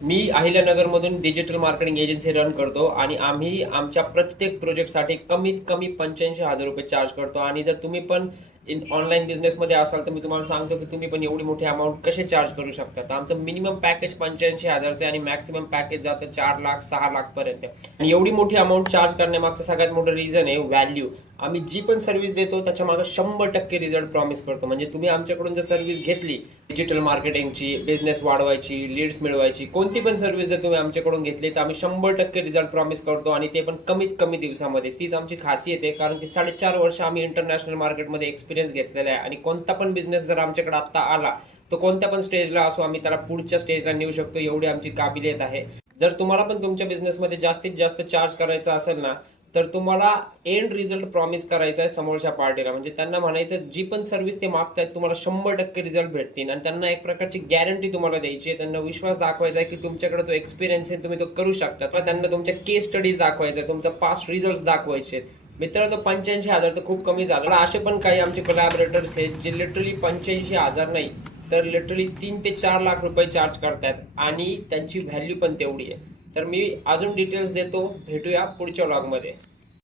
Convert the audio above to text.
मी अहिल्यानगरमधून digital marketing agency run करतो आणि आम्ही आमच्या प्रत्येक प्रोजेक्टसाठी कमीत कमी 85,000 रुपये चार्ज करतो. आणि जर तुम्ही पण ऑनलाईन बिझनेसमध्ये असाल तर मी तुम्हाला सांगतो की तुम्ही पण एवढी मोठी अमाऊंट कसे चार्ज करू शकता. तर आमचं मिनिमम पॅकेज 85,000चं आणि मॅक्सिमम पॅकेज जातं 4 लाख 6 लाख पर्यंत. आणि एवढी मोठी अमाऊंट चार्ज करण्यामागचं सगळ्यात मोठं रिझन आहे व्हॅल्यू. आम्ही जी पण सर्व्हिस देतो त्याच्या मागे 100% रिझल्ट प्रॉमिस करतो. म्हणजे तुम्ही आमच्याकडून जर सर्व्हिस घेतली डिजिटल मार्केटिंगची, बिझनेस वाढवायची, लीड्स मिळवायची, कोणती पण सर्व्हिस जर तुम्ही आमच्याकडून घेतली तर आम्ही 100% रिझल्ट प्रॉमिस करतो आणि ते पण कमीत कमी दिवसामध्ये. तीच आमची खासियत आहे, कारण की 4.5 वर्ष आम्ही इंटरनॅशनल मार्केटमध्ये एक्सपिरियन्स घेतलेला आहे आणि कोणता पण बिझनेस जर आमच्याकडे आता आला तो कोणत्या पण स्टेजला असो आम्ही त्याला पुढच्या स्टेजला नेऊ शकतो, एवढी आमची काबिलियत आहे. जर तुम्हाला पण तुमच्या बिझनेसमध्ये जास्तीत जास्त चार्ज करायचा असेल ना तर तुम्हाला एंड रिझल्ट प्रॉमिस करायचा आहे समोरच्या पार्टीला. म्हणजे त्यांना म्हणायचं जी पण सर्व्हिस ते मागतायत तुम्हाला 100% रिझल्ट भेटतील आणि त्यांना एक प्रकारची गॅरंटी तुम्हाला द्यायची आहे. त्यांना विश्वास दाखवायचा आहे की तुमच्याकडे तो एक्सपिरियन्स आहे, तुम्ही तो करू शकता. त्यांना तुमच्या केस स्टडीज दाखवायचे, तुमचा पास्ट रिझल्ट दाखवायचे. मित्र, तो 85,000 तर खूप कमी झालं. असे पण काही आमचे कोलॅबोरेटर्स आहेत जे लिटरली 85,000 नाही तर लिटरली 3 ते 4 लाख रुपये चार्ज करतात आणि त्यांची व्हॅल्यू पण तेवढी आहे. तर मी अजून डिटेल्स देतो, भेटूया पुढच्या व्लॉगमध्ये.